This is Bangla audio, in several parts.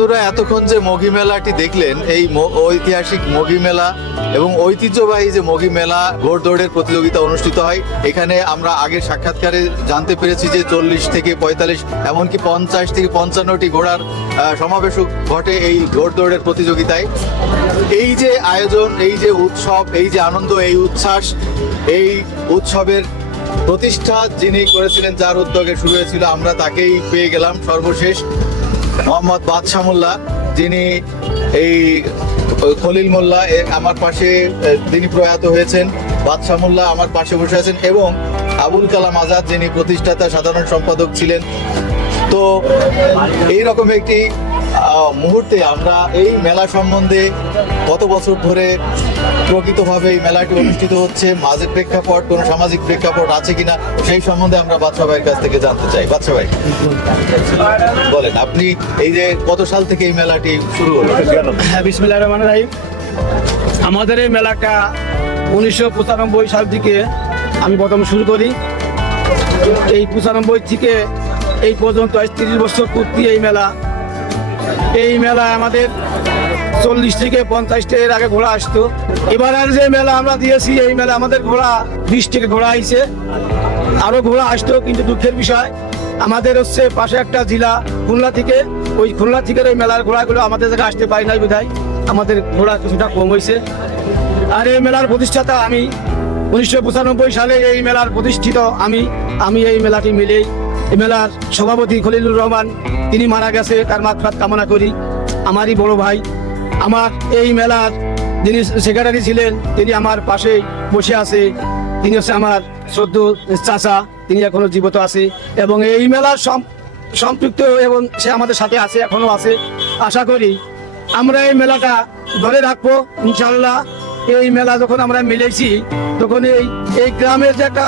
বন্ধুরা, এতক্ষণ যে মগি মেলাটি দেখলেন, এই ঐতিহাসিক মগি মেলা এবং ঐতিহ্যবাহী যে মগি মেলা ঘোড়দৌড়ের প্রতিযোগিতা অনুষ্ঠিত হয়, এখানে আমরা আগের সাক্ষাৎকারে জানতে পেরেছি যে চল্লিশ থেকে পঁয়তাল্লিশ, এমনকি পঞ্চাশ থেকে পঞ্চান্নটি ঘোড়ার সমাবেশ ঘটে এই ঘোড়দৌড়ের প্রতিযোগিতায়। এই যে আয়োজন, এই যে উৎসব, এই যে আনন্দ, এই উচ্ছ্বাস, এই উৎসবের প্রতিষ্ঠা যিনি করেছিলেন, যার উদ্যোগে শুরু হয়েছিল, আমরা তাকেই পেয়ে গেলাম সর্বশেষ। মোহাম্মদ বাদশাহ মোল্লা, যিনি এই খলিল মোল্লা আমার পাশে তিনি প্রয়াত হয়েছেন, বাদশাহ মোল্লা আমার পাশে বসে আছেন এবং আবুল কালাম আজাদ যিনি প্রতিষ্ঠাতা, সাধারণ সম্পাদক ছিলেন। তো এইরকম একটি মুহূর্তে আমরা এই মেলা সম্বন্ধে কত বছর ধরে প্রকৃতভাবে এই মেলাটি অনুষ্ঠিত হচ্ছে? মাঝের প্রেক্ষাপট, কোনো সামাজিক প্রেক্ষাপট আছে কিনা? সেই সম্বন্ধে আমরা বাদশা ভাইয়ের কাছ থেকে জানতে চাই। বাদশা ভাই, বলেন, আপনি এই যে কত সাল থেকে এই মেলাটি শুরু হলো? হ্যাঁ বিসমিল্লাহ রহমান রাহিম। আমাদের এই মেলাটা উনিশশো পঁচানব্বই সাল থেকে আমি প্রথম শুরু করি। এই পঁচানব্বই থেকে এই পর্যন্ত তিরিশ বছর পূর্তি এই মেলা এই মেলা আমাদের চল্লিশ থেকে পঞ্চাশটা এর আগে ঘোড়া আসতো। এবার আর যে মেলা আমরা দিয়েছি, এই মেলা আমাদের ঘোড়া বিশ থেকে ঘোড়া আইছে। আরও ঘোড়া আসতো, কিন্তু দুঃখের বিষয়, আমাদের হচ্ছে পাশে একটা জেলা খুলনা থেকে, ওই খুলনা থেকে ওই মেলার ঘোড়াগুলো আমাদের জায়গায় আসতে পারি নাই বোধহয়। আমাদের ঘোড়া কিছুটা কম হয়েছে আর এই মেলার প্রতিষ্ঠাতা আমি। উনিশশো পঁচানব্বই সালে এই মেলার প্রতিষ্ঠিত আমি। আমি এই মেলাটি মিলে এই মেলার সভাপতি খলিলুর রহমান, তিনি মারা গেছে, তার মাত্রাত কামনা করি। আমারই বড় ভাই, আমার এই মেলার যিনি সেক্রেটারি ছিলেন, তিনি আমার পাশে বসে আছে। তিনি হচ্ছে আমার সদ্য চাচা, তিনি এখনও জীবিত আছে। এবং এই মেলার সম্পৃক্ত এবং সে আমাদের সাথে আছে, এখনও আছে। আশা করি আমরা এই মেলাটা ধরে রাখব ইনশাল্লাহ এই মেলা যখন আমরা মিলেছি, তখন এই এই গ্রামের যে একটা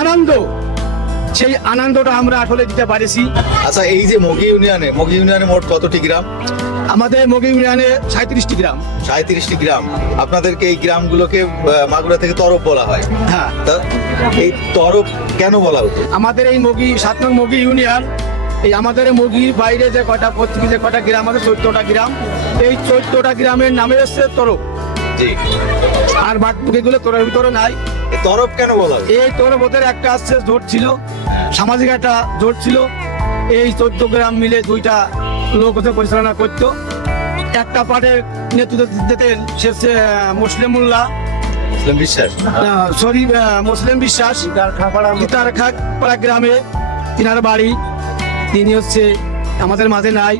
আনন্দ সেই আনন্দটা আমরা আসলে দিতে পারেছি। আচ্ছা এই যে মগি ইউনিয়নে মগি ইউনিয়নে মোট কতটি গ্রাম? আমাদের মগি ইউনিয়নে সাঁত্রিশটি গ্রাম। সাঁত্রিশটি গ্রাম। আপনাদেরকে এই গ্রামগুলোকে মাগুরা থেকে তরফ বলা হয়। হ্যাঁ। তা এই তরফ কেন বলা হতো? আমাদের এই মগি সাত নং মগি ইউনিয়ন এই আমাদের মগির বাইরে যে কটা যে কটা গ্রাম আছে চোদ্দটা গ্রাম। এই চোদ্দটা গ্রামের নামে হচ্ছে তরফ আর বাকিগুলো তোরের ভিতরে নাই। তরফ কেন বলা এই তরফ ওদের একটা আসছে জোট ছিল সামাজিক একটা জোট ছিল। এই চোদ্দ গ্রাম মিলে দুইটা লোক ওদের পরিচালনা করতো। একটা পার্টের নেতৃত্ব দিতেন সে হচ্ছে আহ, মুসলিম বিশ্বাস। সরি মুসলিম বিশ্বাস গীতার পাড়া গ্রামে তিনার বাড়ি। তিনি হচ্ছে আমাদের মাঝে নাই।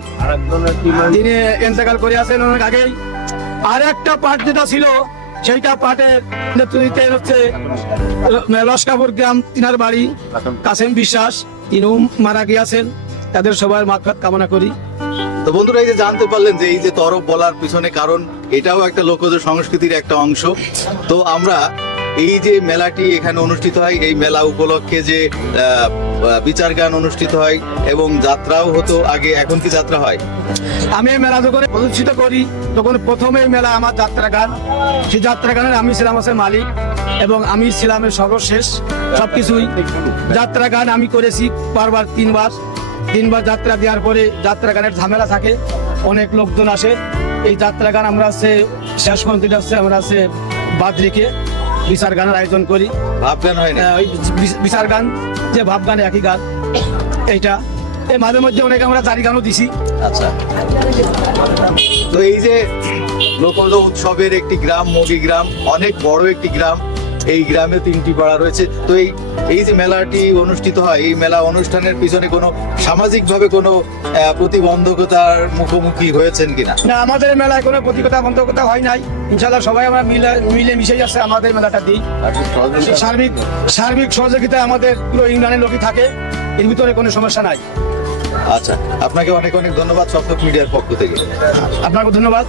তিনি এন্তেকাল করে আছেন অনেক আগেই। আর একটা পার্ট যেটা ছিল, সেইটা পার্টের নেতৃত্বে হচ্ছে লস্কাপুর গ্রাম, তিনার বাড়ি, কাসেম বিশ্বাস, তিনিও মারা গিয়েছেন। তাদের সবার মাকফাত কামনা করি। তো বন্ধুরা, এই যে জানতে পারলেন যে এই যে তরফ বলার পিছনে কারণ, এটাও একটা লোকজ সংস্কৃতির একটা অংশ। তো আমরা এই যে মেলাটি এখানে অনুষ্ঠিত হয়, এই মেলা উপলক্ষে যে বিচার গান অনুষ্ঠিত হয় এবং যাত্রাও হতো আগে, এখন কি যাত্রা হয়? আমি এই মেলা যখন প্রদর্শিত করি, তখন প্রথমে মেলা আমার যাত্রা গান। সেই যাত্রা গানের আমি ছিলাম হচ্ছে মালিক এবং আমি ছিলাম সর্বশেষ সবকিছুই। যাত্রা গান আমি করেছি বারবার, তিনবার। তিনবার যাত্রা দেওয়ার পরে যাত্রা গানের ঝামেলা থাকে, অনেক লোকজন আসে। এই যাত্রা গান আমরা আছে শেষ এটা আমরা আছে বাদ রেখে বিচার গানের আয়োজন করি। ভাব গান হয় না ওই বিচার গান যে ভাব গান একই গান। এইটা। এই মাঝে মধ্যে অনেক আমরা জারি গানও দিছি। আচ্ছা। তো এই যে লোকজ উৎসবের একটি গ্রাম মগি গ্রাম অনেক বড় একটি গ্রাম এই গ্রামে তিনটি পাড়া রয়েছে। তো এই এই যে মেলাটি অনুষ্ঠিত হয় এই মেলা অনুষ্ঠানের পিছনে কোনো সামাজিকভাবে কোনো প্রতিবন্ধকতার মুখোমুখি হয়েছেন কিনা? না আমাদের মেলায় কোনো প্রতিকতা বন্ধকতা হয় নাই। ইনশাল্লাহ সবাই আমরা মিলে মিলে মিশে যাচ্ছে আমাদের মেলাটা দিই সার্বিক সার্বিক সহযোগিতায় আমাদের পুরো ইউনিয়নের লোকই থাকে। এর ভিতরে কোনো সমস্যা নাই। আচ্ছা আপনাকে অনেক অনেক ধন্যবাদ সপ্তক মিডিয়ার পক্ষ থেকে। আপনাকে ধন্যবাদ।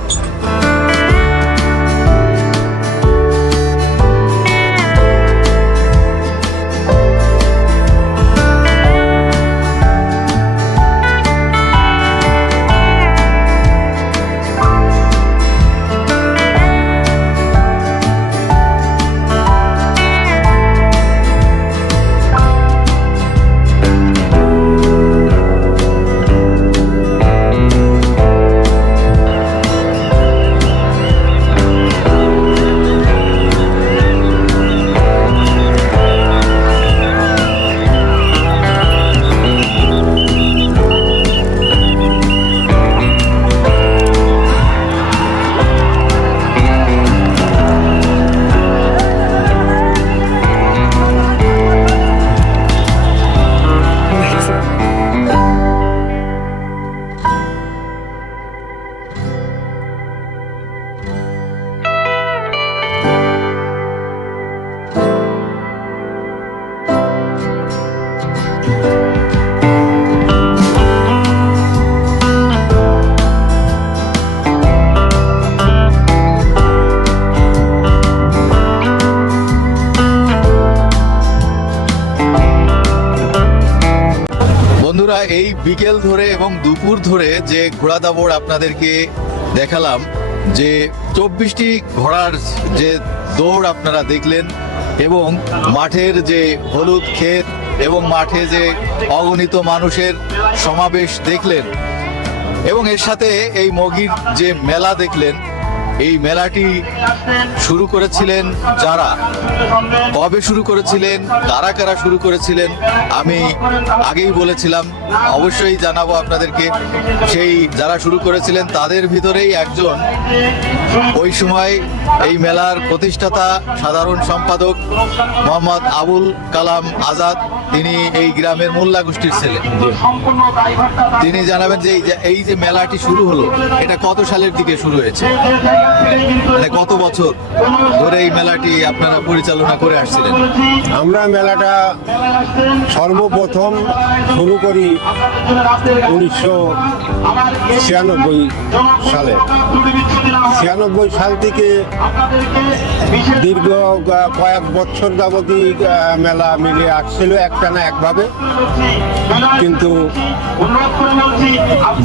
বিকেল ধরে এবং দুপুর ধরে যে ঘোড়া দাবড় আপনাদেরকে দেখালাম, যে চব্বিশটি ঘোড়ার যে দৌড় আপনারা দেখলেন এবং মাঠের যে হলুদ ক্ষেত এবং মাঠে যে অগণিত মানুষের সমাবেশ দেখলেন এবং এর সাথে এই মগির যে মেলা দেখলেন এই মেলাটি শুরু করেছিলেন যারা? কবে শুরু করেছিলেন? কারা কারা শুরু করেছিলেন? আমি আগেই বলেছিলাম, অবশ্যই জানাব আপনাদেরকে। সেই যারা শুরু করেছিলেন, তাদের ভিতরেই একজন। ওই সময় এই মেলার প্রতিষ্ঠাতা, সাধারণ সম্পাদক মোহাম্মদ আবুল কালাম আজাদ, তিনি এই গ্রামের মোল্লা গোষ্ঠীর ছেলে। তিনি জানাবেন যে এই যে এই যে মেলাটি শুরু হলো, এটা কত সালের দিকে শুরু হয়েছে? মানে কত বছর ধরে এই মেলাটি আপনারা পরিচালনা করে আসছিলেন। আমরা মেলাটা সর্বপ্রথম শুরু করি উনিশশো ছিয়ানব্বই সালে। ছিয়ানব্বই সাল থেকে দীর্ঘ কয়েক বছর যাবতই মেলা মিলে আসছিল একটা না একভাবে। কিন্তু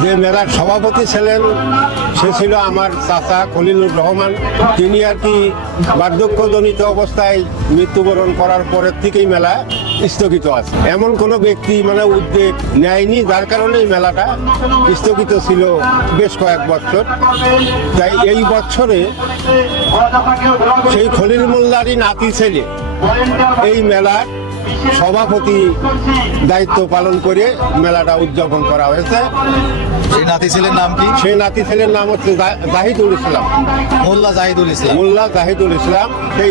যে মেলার সভাপতি ছিলেন, সে ছিল আমার চাচা খলিলুর রহমান, তিনি আর কি বার্ধক্যজনিত অবস্থায় মৃত্যুবরণ করার পরের থেকেই মেলা স্থগিত আছে। এমন কোনো ব্যক্তি মানে উদ্যোগ নেয়নি, যার কারণে মেলাটা স্থগিত ছিল বেশ কয়েক বছর। তাই এই বছরে সেই খলিল মোল্লারই নাতি ছেলে এই মেলার সভাপতি দায়িত্ব পালন করে মেলাটা উদযাপন করা হয়েছে। সেই নাতি ছেলের নাম কি? সেই নাতি ছেলের নাম হচ্ছে জাহিদুল ইসলাম। মোল্লা জাহিদুল ইসলাম। মোল্লা জাহিদুল ইসলাম সেই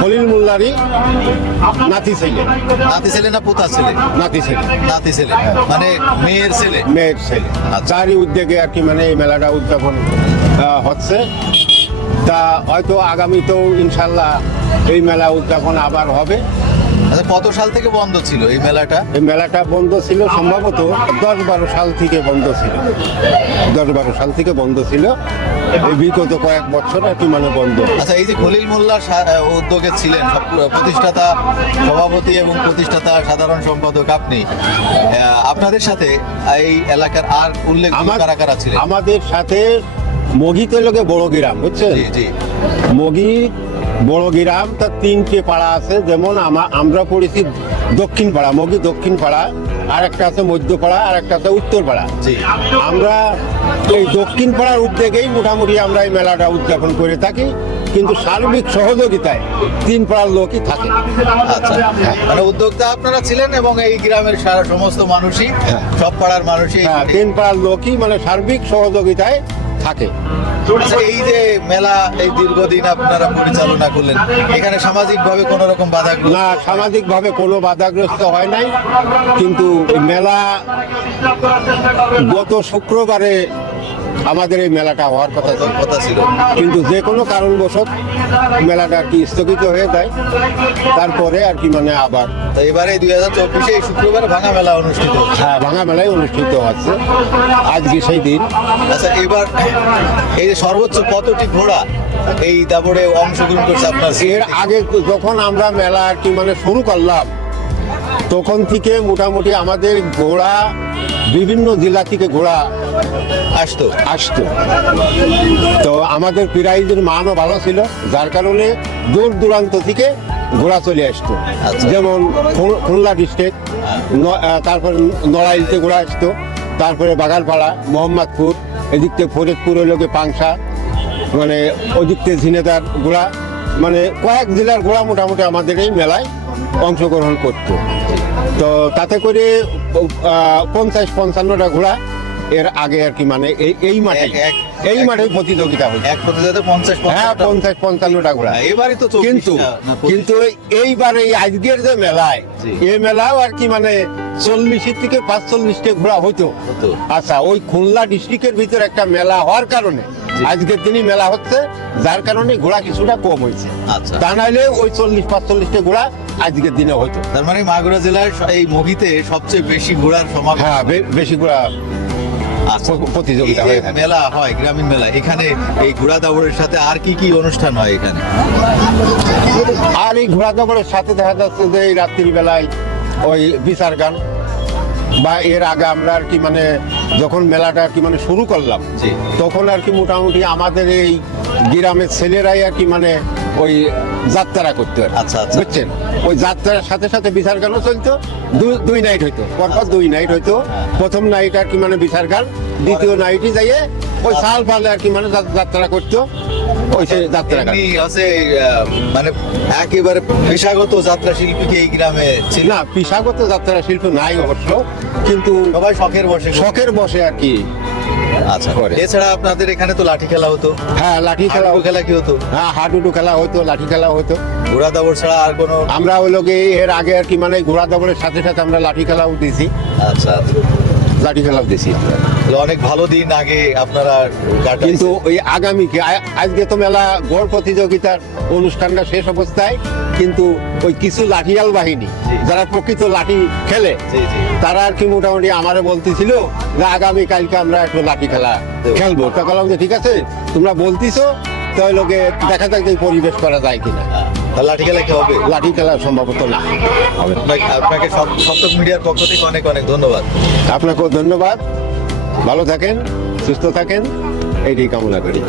খলিল মোল্লারই নাতি ছেলে। নাতি ছেলে না পোতা ছেলে? নাতি ছেলে। নাতি ছেলে। মানে মেয়ের ছেলে? মেয়ের ছেলে। তারই উদ্যোগে আর কি মানে এই মেলাটা উদযাপন হচ্ছে। তা হয়তো আগামীতেও ইনশাল্লাহ এই মেলা উদযাপন আবার হবে। আচ্ছা কত সাল থেকে বন্ধ ছিল এই মেলাটা? এই মেলাটা বন্ধ ছিল সম্ভবত দশ বারো সাল থেকে বন্ধ ছিল। দশ বারো সাল থেকে বন্ধ ছিল। বিগত কয়েক বছর আর কি মানে বন্ধ। আচ্ছা এই যে খলিল মোল্লার উদ্যোগে ছিলেন প্রতিষ্ঠাতা সভাপতি এবং প্রতিষ্ঠাতা সাধারণ সম্পাদক আপনি আপনাদের সাথে এই এলাকার আর উল্লেখ কারা কারা ছিলেন? আমাদের সাথে মগিতে লোকে বড় গ্রাম বুঝছেন? মগি বড় গ্রাম তার তিনটে পাড়া আছে। যেমন আমা- আমরা পড়েছি দক্ষিণ পাড়া মগি দক্ষিণ পাড়া আর একটা আছে মধ্যপাড়া আর একটা আছে উত্তর পাড়া। আমরা এই দক্ষিণ পাড়ার উদ্যোগেই মোটামুটি আমরা এই মেলাটা উদযাপন করে থাকি কিন্তু সার্বিক সহযোগিতায় তিন পাড়ার লোকই থাকে। আচ্ছা মানে উদ্যোক্তা আপনারা ছিলেন এবং এই গ্রামের সারা সমস্ত মানুষই হ্যাঁ। সব পাড়ার মানুষই হ্যাঁ তিন পাড়ার লোকই মানে সার্বিক সহযোগিতায় থাকে। আচ্ছা, এই যে মেলা এই দীর্ঘদিন আপনারা পরিচালনা করলেন এখানে সামাজিক ভাবে কোন রকম বাধা না সামাজিকভাবে কোনো বাধাগ্রস্ত হয় নাই কিন্তু মেলা গত শুক্রবারে আমাদের এই মেলাটা হওয়ার কথা ছিল কথা ছিল। কিন্তু যে কোনো কারণবশত মেলাটা আর কি স্থগিত হয়ে যায় তারপরে আর কি মানে আবার। এবারে দুই হাজার চব্বিশে এই শুক্রবার ভাঙা মেলা অনুষ্ঠিত হ্যাঁ ভাঙা মেলায় অনুষ্ঠিত হচ্ছে। আজকে সেই দিন। আচ্ছা এবার এই সর্বোচ্চ কতটি ঘোড়া এই দাবড়ে অংশগ্রহণ করছে আপনার এর আগে যখন আমরা মেলা আর কি মানে শুরু করলাম তখন থেকে মোটামুটি আমাদের ঘোড়া বিভিন্ন জেলা থেকে ঘোড়া আসতো। আসতো। তো আমাদের প্রাইজের মানও ভালো ছিল যার কারণে দূর দূরান্ত থেকে ঘোড়া চলে আসতো। আচ্ছা। যেমন খুলনা ডিস্ট্রিক্ট তারপর নড়াইলতে ঘোড়া আসতো তারপরে বাগানপাড়া মোহাম্মদপুর এদিক থেকে ফরিদপুর লোকে পাংশা মানে ওদিক থেকে ঝিনেদার ঘোড়া মানে কয়েক জেলার ঘোড়া মোটামুটি আমাদের এই মেলায় অংশগ্রহণ করতো তো তাতে করে পঞ্চাশ পঞ্চান্নটা ঘোড়া এর আগে আর কি মানে এই এই মাঠে এই মাঠে প্রতিযোগিতা হয়েছে এক প্রতিযোগিতাতে পঞ্চাশ হ্যাঁ পঞ্চাশ পঞ্চান্নটা ঘোড়া হ্যাঁ, এবারই তো কিন্তু 24টা না, 25 কিন্তু এইবার এই আজকের যে মেলায়। এই মেলাও আর কি মানে চল্লিশের থেকে পাঁচচল্লিশটা ঘোড়া হতো হতো। আচ্ছা ওই খুলনা ডিস্ট্রিক্টের ভিতর একটা মেলা হওয়ার কারণে। আজকের দিনই মেলা হচ্ছে যার কারণে ঘোড়া কিছুটা কম হয়েছে। আচ্ছা। তা নাহলে ওই চল্লিশ পাঁচচল্লিশটা ঘোড়া আজকের দিনে হতো তার মানে মাগুরা জেলার এই মগিতে সবচেয়ে বেশি ঘোড়ার সমাগম হ্যাঁ বেশি ঘোড়া আচ্ছা। প্রতিযোগিতা হয়ে। মেলা হয় গ্রামীণ মেলা এখানে এই ঘোড়া দাবড়ের সাথে আর কি কি অনুষ্ঠান হয় এখানে? আর এই ঘোড়া দৌড়ের সাথে দেখা যাচ্ছে যে এই রাত্রির বেলায় ওই বিচার গান। বা এর আগে আমরা আর কি মানে যখন মেলাটা আর কি মানে শুরু করলাম তখন আর কি মোটামুটি আমাদের এই গ্রামের ছেলেরাই আর কি মানে ওই যাত্রা করতো আচ্ছা, আচ্ছা। বুঝছেন? ওই যাত্রার সাথে সাথে বিচার গানও চলতো দুই নাইট হইতো। পরপর দুই নাইট হইতো। প্রথম নাইট আর কি মানে বিচার গান দ্বিতীয় নাইটই যাইয়ে ওই সাল ফালে আর কি মানে যাত্রা করতো। ওই সে যাত্রা আছে মানে একেবারে পেশাগত যাত্রা শিল্পী কি এই গ্রামে ছিল? না পেশাগত যাত্রা শিল্প নাই অবশ্য কিন্তু সবাই শখের বসে। শখের বসে আর কি আচ্ছা এছাড়া আপনাদের এখানে তো লাঠি খেলা হতো। হ্যাঁ লাঠি খেলা খেলা কি হতো? হ্যাঁ হাডুডু খেলা হতো লাঠি খেলা হতো। ঘোড়া দাবড় ছাড়া আর কোনো আমরা ওই লোকে এর আগে আর কি মানে ঘোড়া দৌড়ের সাথে সাথে আমরা লাঠি খেলাও দিয়েছি। আচ্ছা আচ্ছা। লাঠি খেলাও দিয়েছি অনেক ভালো দিন আগে আপনারা। কিন্তু ওই আগামীকে আজকে তো মেলা গড় প্রতিযোগিতার অনুষ্ঠানটা শেষ অবস্থায় কিন্তু ওই কিছু লাঠিয়াল বাহিনী যারা প্রকৃত লাঠি খেলে তারা আর কি মোটামুটি আমারে বলতেছিল যে আগামী কালকে আমরা একটু লাঠি খেলা খেলব। তা বললাম যে ঠিক আছে তোমরা বলতিছো তো হয় লোকে দেখা যাক এই পরিবেশ করা যায় কিনা। লাঠি খেলা কি হবে? লাঠি খেলা সম্ভবত না। হবে। আপনাকে- আপনাকে সপ- সপ্তক মিডিয়ার পক্ষ থেকে অনেক অনেক ধন্যবাদ। আপনাকেও ধন্যবাদ। ভালো থাকেন সুস্থ থাকেন। এইটাই কামনা করি।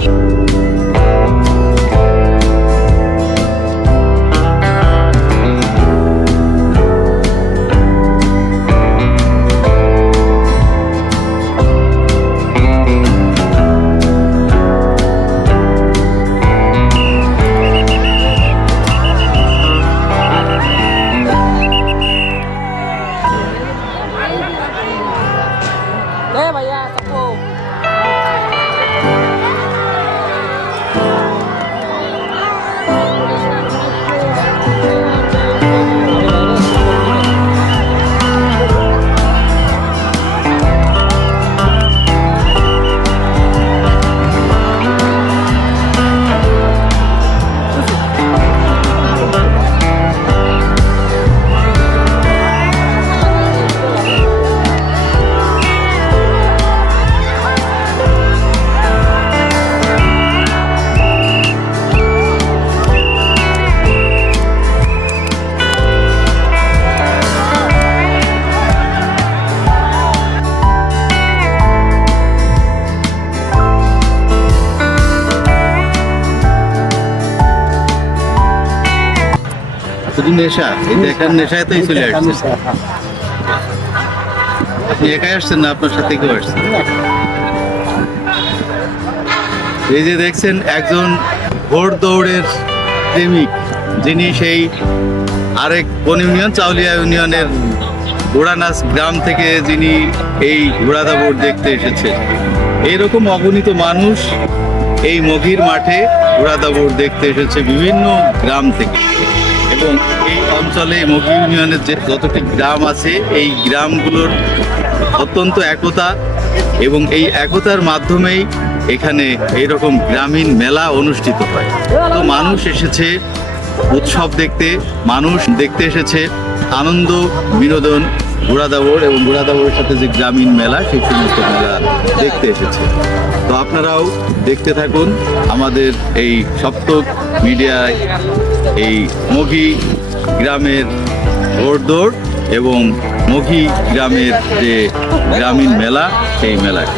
শুধু নেশা এই দেখার নেশায় তো চলে আসছে। আপনি একাই আসছেন না আপনার সাথে কেউ আসছেন এই যে দেখছেন একজন ঘোড় দৌড়ের প্রেমিক যিনি সেই আরেক বন ইউনিয়ন চাউলিয়া ইউনিয়নের ঘোড়ানাচ গ্রাম থেকে যিনি এই ঘোড়া দাবড় দেখতে এসেছেন। এইরকম অগণিত মানুষ এই মগির মাঠে ঘোড়া দাবড় দেখতে এসেছে বিভিন্ন গ্রাম থেকে। এবং এই অঞ্চলে মগি ইউনিয়নের যে যতটি গ্রাম আছে, এই গ্রামগুলোর অত্যন্ত একতা এবং এই একতার মাধ্যমেই এখানে এইরকম গ্রামীণ মেলা অনুষ্ঠিত হয়। তো মানুষ এসেছে, উৎসব দেখতে, মানুষ দেখতে এসেছে, আনন্দ, বিনোদন ঘোড়াদাবর এবং ঘোড়াদাবরের সাথে যে গ্রামীণ মেলা, সেই সমস্ত মেলা দেখতে এসেছে। তো আপনারাও দেখতে থাকুন আমাদের এই সপ্তক মিডিয়ায় এই মঘি গ্রামের ঘোড়দৌড় এবং মঘি গ্রামের যে গ্রামীণ মেলা সেই মেলায়।